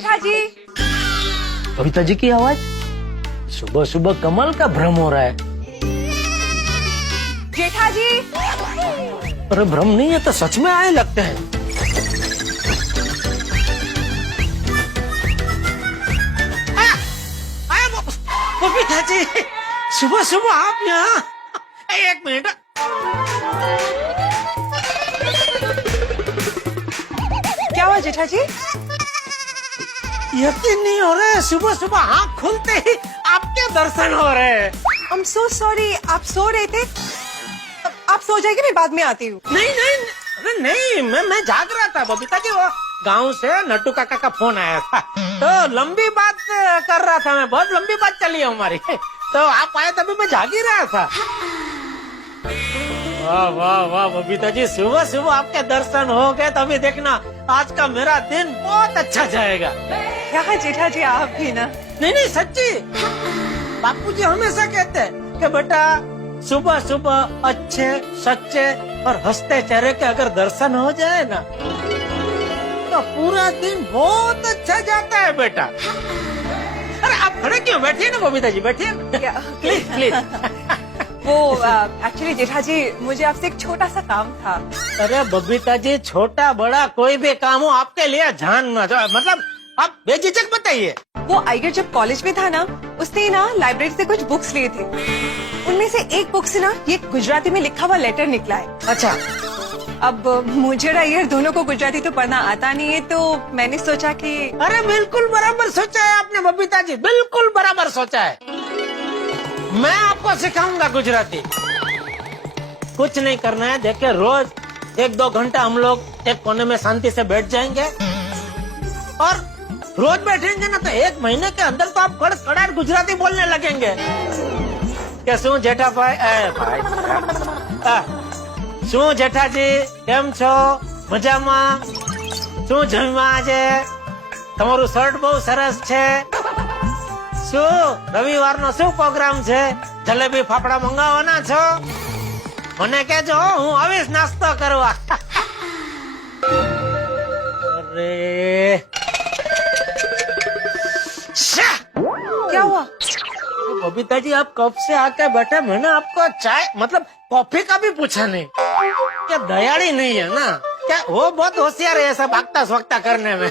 जेठा जी। कविता जी की आवाज। सुबह सुबह कमल का भ्रम हो रहा है। जेठा जी। अरे भ्रम नहीं है तो सच में आए लगते हैं। कविता जी, सुबह सुबह आप यहाँ। एक मिनट। क्या हुआ जेठा जी? यकीन नहीं हो रहा है, सुबह सुबह आँख खुलते ही आपके दर्शन हो रहे हैं। आई एम सो सॉरी, आप सो रहे थे? आप सो जाएंगे, मैं बाद में आती हूँ। नहीं नहीं, अरे नहीं, मैं जाग रहा था बबीता जी। वो गांव से नट्टू काका का फोन आया था, तो लंबी बात कर रहा था मैं, बहुत लंबी बात चली है हमारी। तो आप आए तभी मैं जाग ही रहा था। वाह वाह वाह बबीता जी, सुबह सुबह आपके दर्शन हो गए, तभी देखना आज का मेरा दिन बहुत अच्छा जाएगा। क्या जेठा जी, आप भी ना। नहीं नहीं, सच्ची। बापूजी हमेशा कहते हैं कि बेटा सुबह सुबह अच्छे सच्चे और हंसते चेहरे के अगर दर्शन हो जाए ना, तो पूरा दिन बहुत अच्छा जाता है बेटा। अरे आप खड़े क्यों? बैठिए ना बबीता जी, बैठिए। Please please. वो एक्चुअली जेठा जी, मुझे आपसे एक छोटा सा काम था। अरे बबीता जी, छोटा बड़ा कोई भी काम हो आपके लिए जान ना जाओ, मतलब आप बेझिझक बताइए। वो आइगर जब कॉलेज में था ना, उसने ना लाइब्रेरी से कुछ बुक्स लिए थे। उनमें से एक बुक से ना ये गुजराती में लिखा हुआ लेटर निकला है। अच्छा। अब मुझे और अय्यर दोनों को गुजराती तो पढ़ना आता नहीं है, तो मैंने सोचा कि। अरे बिल्कुल बराबर सोचा है आपने बबीता जी, बिल्कुल बराबर सोचा है। मैं आपको सिखाऊंगा गुजराती। कुछ नहीं करना है, देखिए रोज 1-2 घंटा हम लोग एक कोने में शांति से बैठ जाएंगे, और रोज बैठेंगे ना तो 1 महीने के अंदर तो आप कड़कड़ाट गुजराती बोलने लगेंगे। कैसे जेठा भाई શું જેઠાજી કેમ છો? મજામાં? શું જમ્યા આજે? તમારું શર્ટ બહુ સરસ છે। શું રવિવારનો શું પ્રોગ્રામ છે? જલેબી ફાફડા મંગાવવાના છો? મને કહેજો, હું આવીશ નાસ્તો કરવા। અરે क्या हुआ? बबीता जी, आप कब से आके बैठे, मैंने आपको चाय मतलब कॉफी का भी पूछा नहीं। क्या दयाड़ी नहीं है ना? क्या वो बहुत होशियार है ऐसा भागता स्वगता करने में।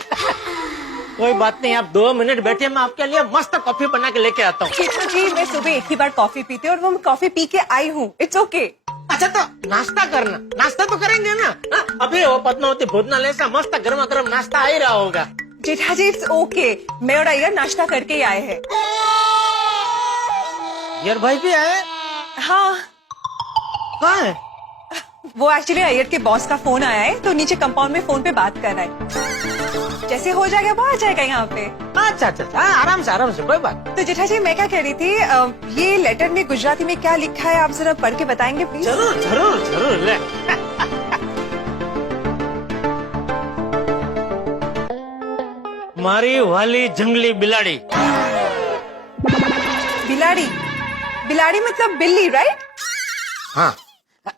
कोई बात नहीं, आप 2 मिनट बैठिए, मैं आपके लिए मस्त कॉफी बना के लेके आता हूँ। जेठा जी, मैं सुबह एक ही बार कॉफी पीती हूँ और वो मैं कॉफी पी के आई हूँ। It's okay. अच्छा तो नाश्ता करना, नाश्ता तो करेंगे ना? अभी वो पद्मावती भोजनालय से मस्त गर्मा गर्म नाश्ता आ ही रहा होगा। जेठा जी इट्स ओके, मैं और अय्यर नाश्ता करके ही आए हैं। यार भाई भी आए? हाँ, कहाँ है? वो एक्चुअली अय्यर के बॉस का फोन आया है, तो नीचे कंपाउंड में फोन पे बात कर रहा है। जैसे हो जाएगा वो आ जाएगा यहाँ पे। अच्छा अच्छा, आराम से कोई बात। तो जेठा जी, मैं क्या कह रही थी, ये लेटर में गुजराती में क्या लिखा है, आप जरा पढ़ के बताएंगे प्लीज? जरूर जरूर जरूर। ले मारी वाली जंगली बिलाड़ी। बिलाड़ी? बिलाड़ी मतलब बिल्ली, राइट? हाँ,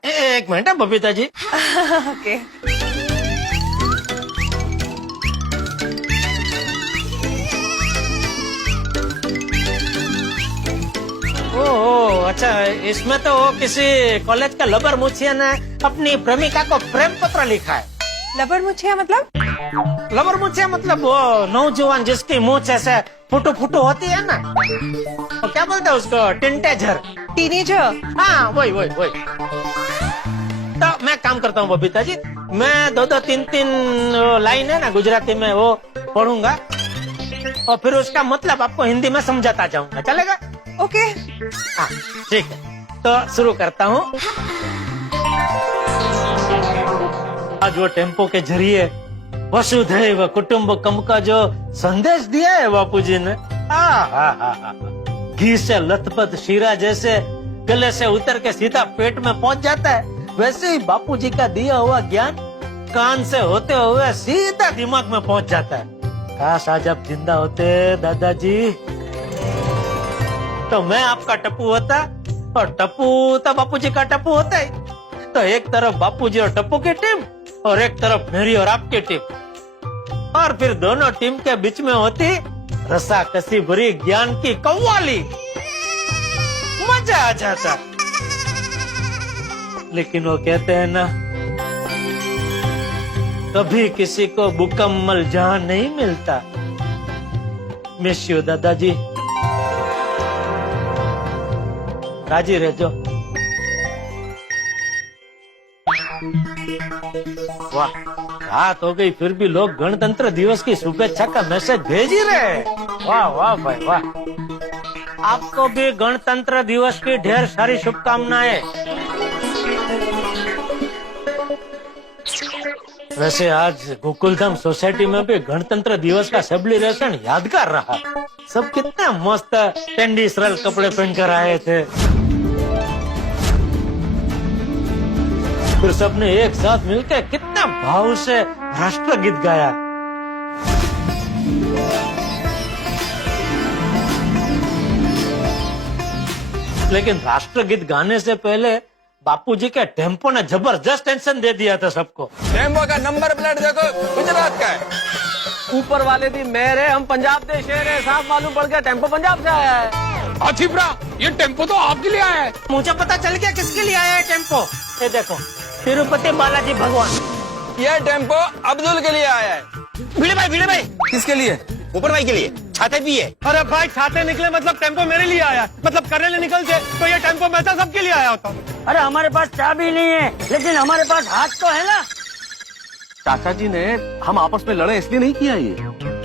एक मिनट बबीता जी। ओके। ओह अच्छा, इसमें तो वो किसी कॉलेज का लबर मुछिया ने अपनी प्रेमिका को प्रेम पत्र लिखा है। लबर मुछिया मतलब? लबर मुछिया मतलब वो नौजवान जिसकी मूछ ऐसे फुटू फुटू होती है ना, तो क्या बोलते हैं उसको? टिंटेजर। टीनेजर? हाँ वही वही वही। तो मैं काम करता हूँ बबीता जी, मैं 2-2 3-3 लाइन है ना गुजराती में वो पढ़ूंगा, और फिर उसका मतलब आपको हिंदी में समझाता जाऊंगा, चलेगा? ओके। हाँ ठीक है, तो शुरू करता हूँ। आज वो टेम्पो के जरिए वसुधैव कुटुंबकम का जो संदेश दिया है बापूजी ने, घी से लथपथ शीरा जैसे गले से उतर के सीधा पेट में पहुंच जाता है, वैसे ही बापूजी का दिया हुआ ज्ञान कान से होते हुए सीधा दिमाग में पहुंच जाता है। काश आज आप जिंदा होते दादाजी, तो मैं आपका टप्पू होता और टप्पू तो बापूजी का टप्पू होता ही। तो एक तरफ बापूजी और टप्पू की टीम और एक तरफ मेरी और आपकी टीम। और फिर दोनों टीम के बीच में होती रसा कसी भरी ज्ञान की कव्वाली, मजा आ जाता। लेकिन वो कहते हैं ना, कभी किसी को मुकम्मल जहां नहीं मिलता। मिस यू दादाजी, राजी रहो। वाह, रात हो गई फिर भी लोग गणतंत्र दिवस की शुभेच्छा का मैसेज भेज ही रहे हैं। वाह वाह भाई वाह। आपको भी गणतंत्र दिवस की ढेर सारी शुभकामनाएं। वैसे आज गोकुलधाम सोसाइटी में भी गणतंत्र दिवस का सेलिब्रेशन यादगार रहा। सब कितने मस्त ट्रेडिशनल कपड़े पहनकर आए थे। फिर सबने एक साथ मिलकर कितना भाव से राष्ट्रगीत गाया। लेकिन राष्ट्रगीत गाने से पहले बापूजी के टेम्पो ने जबरदस्त टेंशन दे दिया था सबको। टेम्पो का नंबर प्लेट देखो, गुजरात का है। ऊपर वाले भी मेहर है, हम पंजाब के शेर है, साफ मालूम पड़ गया टेम्पो पंजाब से आया है। आथिफरा, ये टेम्पो तो आपके लिए आया है। मुझे पता चल गया किसके लिए आया है टेम्पो। ये देखो, तिरुपति बालाजी भगवान। ये टेम्पो अब्दुल के लिए आया है। भिड़े भाई किसके लिए? ऊपर भाई के लिए छाते भी है। अरे भाई छाते निकले मतलब टेम्पो मेरे लिए आया, मतलब करेले निकलते तो ये टेम्पो मैं तो सबके लिए आया होता। अरे हमारे पास चाबी नहीं है, लेकिन हमारे पास हाथ तो है ना। चाचा जी ने हम आपस में लड़े इसलिए नहीं किया, ये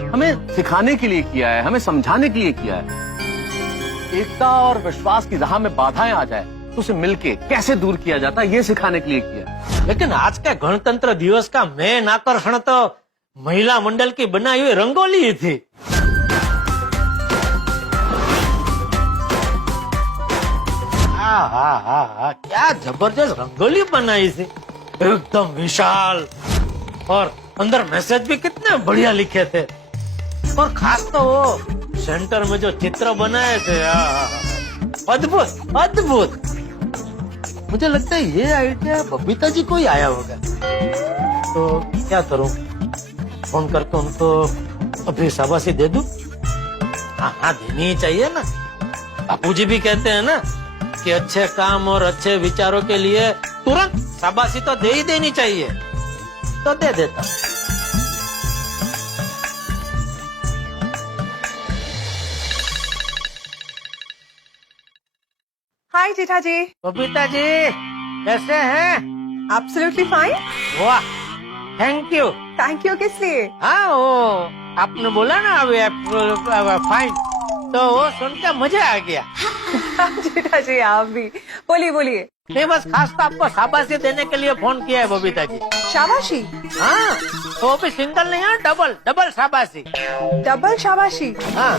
हमें सिखाने के लिए किया है, हमें समझाने के लिए किया है। एकता और विश्वास की राह में बाधाएं आ जाए तो उसे मिलके कैसे दूर किया जाता है, ये सिखाने के लिए किया है। लेकिन आज के गणतंत्र दिवस का मेन आकर्षण तो महिला मंडल की बनाई हुई रंगोली ही थी। हाँ, क्या जबरदस्त रंगोली बनाई थी, एकदम विशाल। और अंदर मैसेज भी कितने बढ़िया लिखे थे। और खास तो वो सेंटर में जो चित्र बनाए थे, अद्भुत अद्भुत। मुझे लगता है ये आइडिया बबीता जी को ही आया होगा। तो क्या करूं, फोन करके उनको अभी शाबाशी दे दूं? हाँ, देनी ही चाहिए ना। बापूजी भी कहते हैं ना कि अच्छे काम और अच्छे विचारों के लिए तुरंत शाबाशी तो दे ही देनी चाहिए। तो दे देता। हाय जेठा जी। बबीता जी कैसे हैं? Absolutely fine. वाह, थैंक यू। थैंक यू किस लिए? हाँ, वो आपने बोला ना अभी फाइन, तो वो सुनकर मजा आ गया। जेठा जी आप भी बोलिए। नहीं, बस खास तो आपको शाबाशी देने के लिए फोन किया है बबीता जी। शाबाशी? हाँ, वो भी सिंगल नहीं है, डबल शाबाशी। डबल शाबाशी? हाँ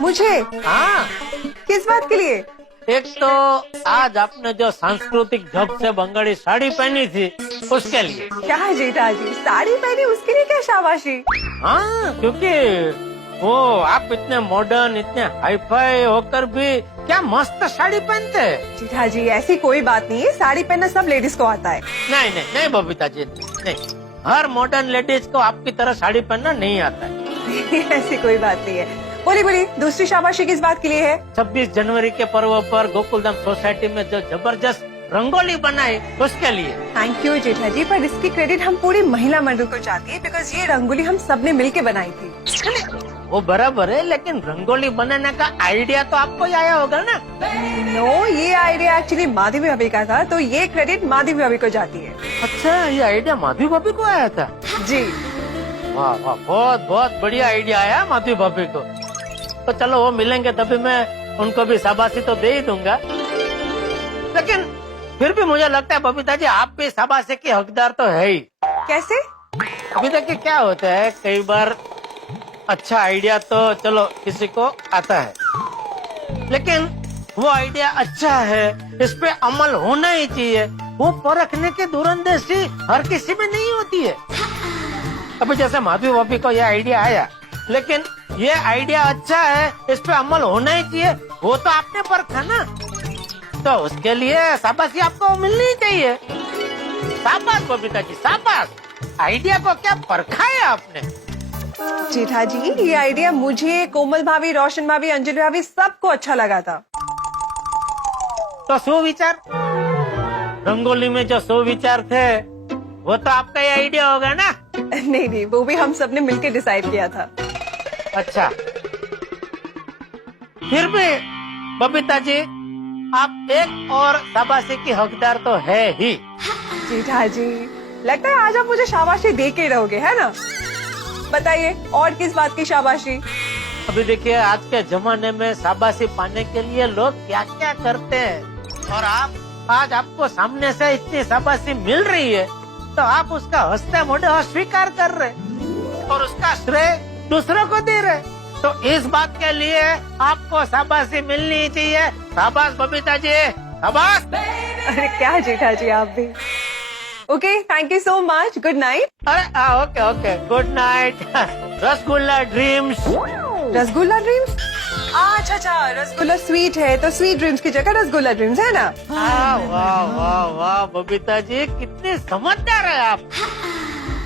मुझे? हाँ, किस बात के लिए? एक तो आज आपने जो सांस्कृतिक ढंग से बंगाली साड़ी पहनी थी उसके लिए। क्या है जेठा जी, साड़ी पहनी उसके लिए क्या शाबाशी? हाँ, क्योंकि वो आप इतने मॉडर्न, इतने हाईफाई होकर भी क्या मस्त साड़ी पहनते हैं। जेठा जी ऐसी कोई बात नहीं है, साड़ी पहनना सब लेडीज को आता है। नहीं बबीता जी, नहीं, हर मॉडर्न लेडीज को आपकी तरह साड़ी पहनना नहीं आता है। ऐसी कोई बात नहीं है। बोलिए, दूसरी शाबाशी किस बात के लिए है? 26 जनवरी के पर्व पर गोकुलधाम सोसाइटी में जो जबरदस्त रंगोली बनाई उसके लिए। थैंक यू जेठा जी, पर इसकी क्रेडिट हम पूरी महिला मंडल को जाती है, बिकॉज ये रंगोली हम सबने मिलके बनाई थी। वो बराबर है, लेकिन रंगोली बनाने का आइडिया तो आपको ही आया होगा ना? नो, ये आइडिया एक्चुअली माधवी भाभी का था, तो ये क्रेडिट माधवी भाभी को जाती है। अच्छा, ये आइडिया माधवी भाभी को आया था? जी। वाह, बहुत बढ़िया आइडिया आया माधवी भाभी को। तो चलो, वो मिलेंगे तभी मैं उनको भी शाबाशी तो दे ही दूंगा। लेकिन फिर भी मुझे लगता है बबीता जी आप भी शाबाशी के हकदार तो है ही। कैसे? अभी तक क्या होता है, कई बार अच्छा आइडिया तो चलो किसी को आता है, लेकिन वो आइडिया अच्छा है, इस पे अमल होना ही चाहिए, वो परखने की दूरंदेशी हर किसी में नहीं होती है। अभी जैसे माधवी भाभी को ये आइडिया आया, लेकिन ये आइडिया अच्छा है, इस पे अमल होना ही चाहिए, वो तो आपने परखा ना, तो उसके लिए शाबाशी आपको मिलनी ही चाहिए। शाबाश बबीता जी, शाबाश। आइडिया को क्या परखा है आपने। जेठा जी, ये आइडिया मुझे, कोमल भाभी, रोशन भाभी, अंजलि भाभी सबको अच्छा लगा था। तो सुविचार, रंगोली में जो सुविचार थे वो तो आपका ही आइडिया होगा ना? नहीं नहीं, वो भी हम सबने मिलकर डिसाइड किया था। अच्छा, फिर भी बबीता जी, आप एक और शाबाशी की हकदार तो है ही। जेठा जी, लगता है आज आप मुझे शाबाशी दे के रहोगे, है ना? बताइए और किस बात की शाबाशी? अभी देखिए, आज के जमाने में शाबाशी पाने के लिए लोग क्या क्या करते हैं, और आज आपको सामने से इतनी शाबाशी मिल रही है तो आप उसका हंसते मोटे अस्वीकार कर रहे और उसका श्रेय दूसरों को दे रहे। तो इस बात के लिए आपको शाबाशी मिलनी चाहिए। शाबाश बबीता जी, शाबाश। अरे क्या जेठा जी, आप भी। Okay, thank you so much, good night. अरे okay okay, good night. Rasgulla dreams. Rasgulla dreams? अच्छा अच्छा, रसगुल्ला स्वीट है तो स्वीट ड्रीम्स की जगह रसगुल्ला ड्रीम्स, है ना? वाह वाह वाह बबीता जी, कितने समझदार है आप।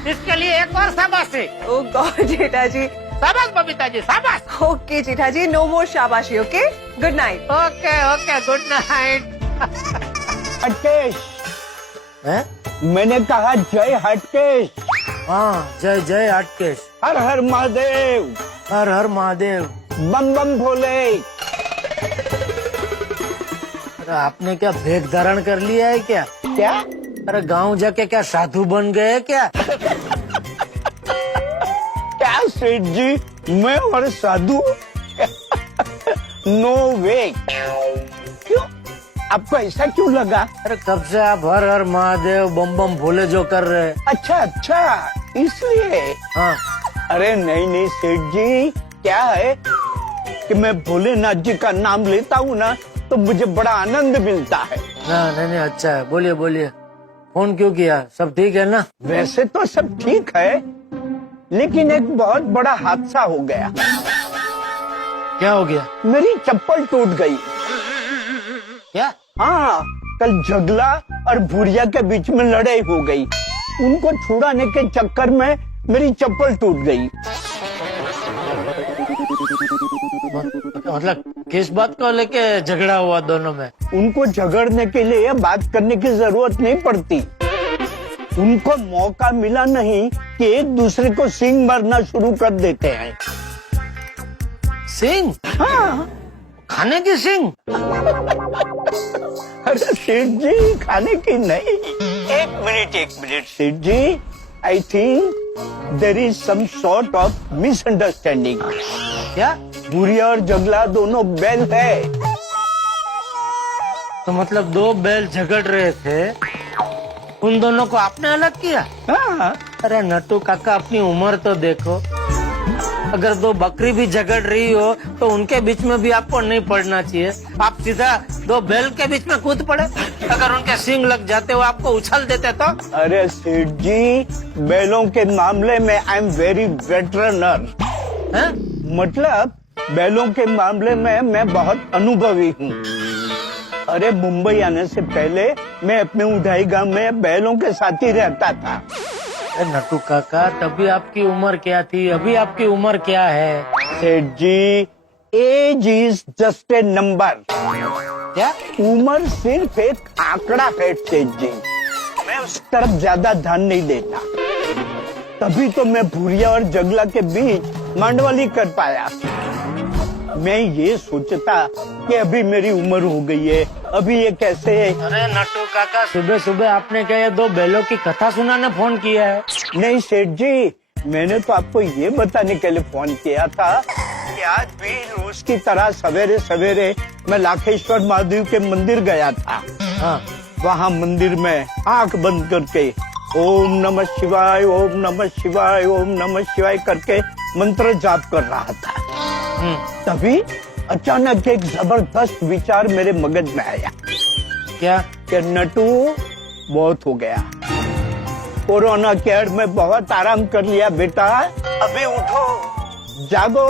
इसके लिए एक और शाबाशी। ओ गॉड जेठा जी। शाबाश बबीता जी, शाबाश। ओके जेठा जी, नो मोर शाबाशी। Okay, good night. Okay okay, good night. Hatkesh, हैं? मैंने कहा जय हटकेश। हाँ, जय जय हटकेश। हर हर महादेव। हर हर महादेव। बम बम भोले। अरे आपने क्या भेद धारण कर लिया है क्या? क्या? अरे गांव जाके क्या साधु बन गए क्या? क्या सेठ जी, मैं और साधु? नो वे। क्यों? आपको ऐसा क्यों लगा? अरे कब से आप हर हर महादेव बम बम भोले जो कर रहे हैं? अच्छा अच्छा, इसलिए। हाँ। अरे नहीं नहीं सेठ जी, क्या है कि मैं भोलेनाथ जी का नाम लेता हूँ ना तो मुझे बड़ा आनंद मिलता है। नहीं नहीं, अच्छा है, बोलिए बोलिए। फोन क्यों किया? सब ठीक है ना? वैसे तो सब ठीक है, लेकिन एक बहुत बड़ा हादसा हो गया। क्या हो गया? मेरी चप्पल टूट गई। क्या? हाँ, कल जगला और भूरिया के बीच में लड़ाई हो गई। उनको छुड़ाने के चक्कर में मेरी चप्पल टूट गई। मतलब किस बात को लेके झगड़ा हुआ दोनों में? उनको झगड़ने के लिए बात करने की जरूरत नहीं पड़ती। उनको मौका मिला नहीं कि एक दूसरे को सींग मारना शुरू कर देते हैं। सिंह? हाँ। खाने की सिंह? अरे सेठ जी, खाने की नहीं। एक minute Seth ji, I think there is some sort of misunderstanding. क्या? भूरिया और जगला दोनों बैल है। तो मतलब दो बैल झगड़ रहे थे, उन दोनों को आपने अलग किया? हाँ। अरे नट्टू काका, अपनी उम्र तो देखो। अगर दो बकरी भी झगड़ रही हो तो उनके बीच में भी आपको नहीं पड़ना चाहिए। आप सीधा दो बैल के बीच में कूद पड़े। अगर उनके सींग लग जाते हो, आपको उछल देते तो? अरे सेठ जी, बैलों के मामले में आई एम वेरी वेटरनर। मतलब बैलों के मामले में मैं बहुत अनुभवी हूँ। अरे मुंबई आने से पहले मैं अपने उधाई गांव में बैलों के साथ ही रहता था। नट्टू काका, तभी आपकी उम्र क्या थी, अभी आपकी उम्र क्या है? Seth ji, age is just a number. क्या? उम्र सिर्फ एक आंकड़ा है सेठ जी। मैं उस तरफ ज्यादा ध्यान नहीं देता। तभी तो मैं भूरिया और जगला के बीच मांडवाली कर पाया। मैं ये सोचता कि अभी मेरी उम्र हो गई है, अभी ये कैसे है। अरे नट्टू काका, सुबह सुबह आपने क्या ये दो बैलों की कथा सुनाने फोन किया है? नहीं सेठ जी, मैंने तो आपको ये बताने के लिए फोन किया था कि आज भी रोज की तरह सवेरे सवेरे मैं लाखेश्वर महादेव के मंदिर गया था। हाँ। वहाँ मंदिर में आंख बंद करके ओम नमः शिवाय, ओम नमः शिवाय, ओम नमः शिवाय करके मंत्र जाप कर रहा था। तभी अचानक एक जबरदस्त विचार मेरे मगज में आया। क्या? कि नटू, बहुत हो गया। कोरोना केयर में बहुत आराम कर लिया बेटा, अभी उठो, जागो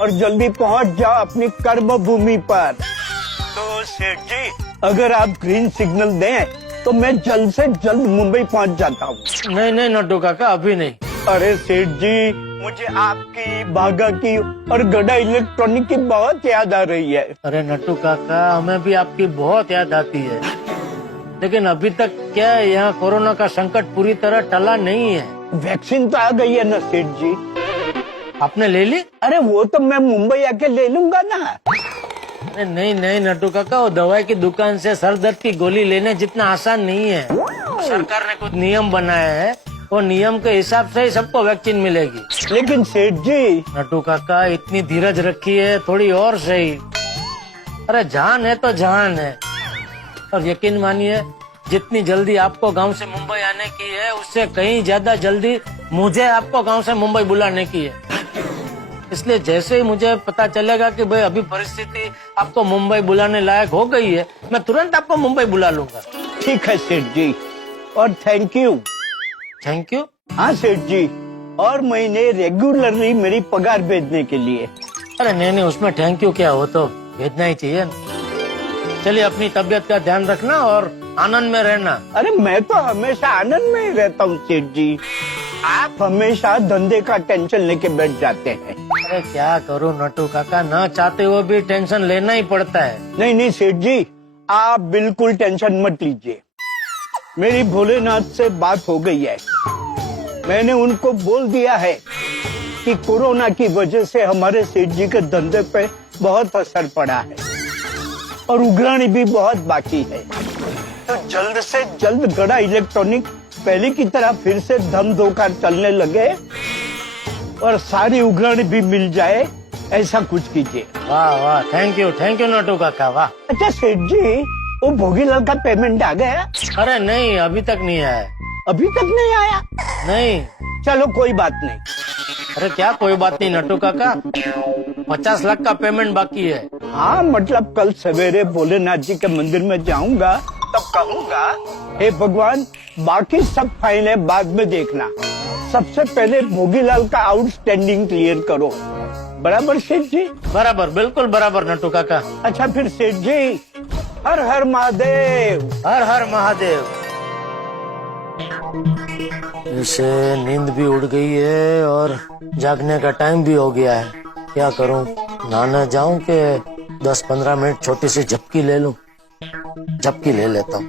और जल्दी पहुंच जाओ अपनी कर्म भूमि पर। तो सेठ जी, अगर आप ग्रीन सिग्नल दें तो मैं जल्द से जल्द मुंबई पहुंच जाता हूँ। नहीं नहीं नट्टू काका, अभी नहीं। अरे सेठ जी, मुझे आपकी, बागा की और गड़ा इलेक्ट्रॉनिक की बहुत याद आ रही है। अरे नट्टू काका, हमें भी आपकी बहुत याद आती है, लेकिन अभी तक क्या है, यहाँ कोरोना का संकट पूरी तरह टला नहीं है। वैक्सीन तो आ गई है ना सेठ जी। आपने ले ली? अरे वो तो मैं मुंबई आके ले लूंगा ना। अरे नहीं नहीं नट्टू काका, वो दवाई की दुकान से सर दर्द की गोली लेने जितना आसान नहीं है। सरकार ने कुछ नियम बनाए हैं, वो नियम के हिसाब से ही सबको वैक्सीन मिलेगी। लेकिन सेठ जी, नट्टू काका इतनी धीरज रखी है, थोड़ी और सही। अरे जान है तो जान है, और यकीन मानिए जितनी जल्दी आपको गांव से मुंबई आने की है, उससे कहीं ज्यादा जल्दी मुझे आपको गांव से मुंबई बुलाने की है। इसलिए जैसे ही मुझे पता चलेगा कि भाई अभी परिस्थिति आपको मुंबई बुलाने लायक हो गई है, मैं तुरंत आपको मुंबई बुला लूंगा। ठीक है सेठ जी, और थैंक यू। Thank you. हाँ सेठ जी, और महीने रेगुलरली मेरी पगार भेजने के लिए। अरे नहीं नहीं, उसमें थैंक यू क्या, हो तो भेजना ही चाहिए ना। चलिए अपनी तबीयत का ध्यान रखना और आनंद में रहना। अरे मैं तो हमेशा आनंद में ही रहता हूँ सेठ जी, आप हमेशा धंधे का टेंशन लेके बैठ जाते हैं। अरे क्या करूं नट्टू काका, ना चाहते हुए भी टेंशन लेना ही पड़ता है। नहीं नहीं सेठ जी, आप बिल्कुल टेंशन मत लीजिए। मेरी भोलेनाथ से बात हो गई है, मैंने उनको बोल दिया है कि कोरोना की वजह से हमारे सेठ जी के धंधे पे बहुत असर पड़ा है और उघराणी भी बहुत बाकी है। तो जल्द से जल्द गड़ा इलेक्ट्रॉनिक पहले की तरह फिर से धम धोकर चलने लगे और सारी उघराणी भी मिल जाए, ऐसा कुछ कीजिए। वाह वाह, थैंक यू नट्टू काका, वाह। अच्छा सेठ जी, वो भोगीलाल का पेमेंट आ गया? अरे नहीं, अभी तक नहीं आया। अभी तक नहीं आया? नहीं। चलो कोई बात नहीं। अरे क्या कोई बात नहीं नट्टू काका, 50 लाख का पेमेंट बाकी है। हाँ मतलब कल सवेरे भोलेनाथ जी के मंदिर में जाऊंगा, तब कहूँगा हे भगवान, बाकी सब फाइलें बाद में देखना, सबसे पहले भोगीलाल का आउटस्टैंडिंग क्लियर करो। बराबर सेठ जी? बराबर, बिल्कुल बराबर नट्टू काका। अच्छा फिर सेठ जी, हर हर महादेव। हर हर महादेव। इसे नींद भी उड़ गई है और जागने का टाइम भी हो गया है। क्या करूं, नहाने जाऊं कि 10-15 मिनट छोटी सी झपकी ले लूं? झपकी ले लेता हूं।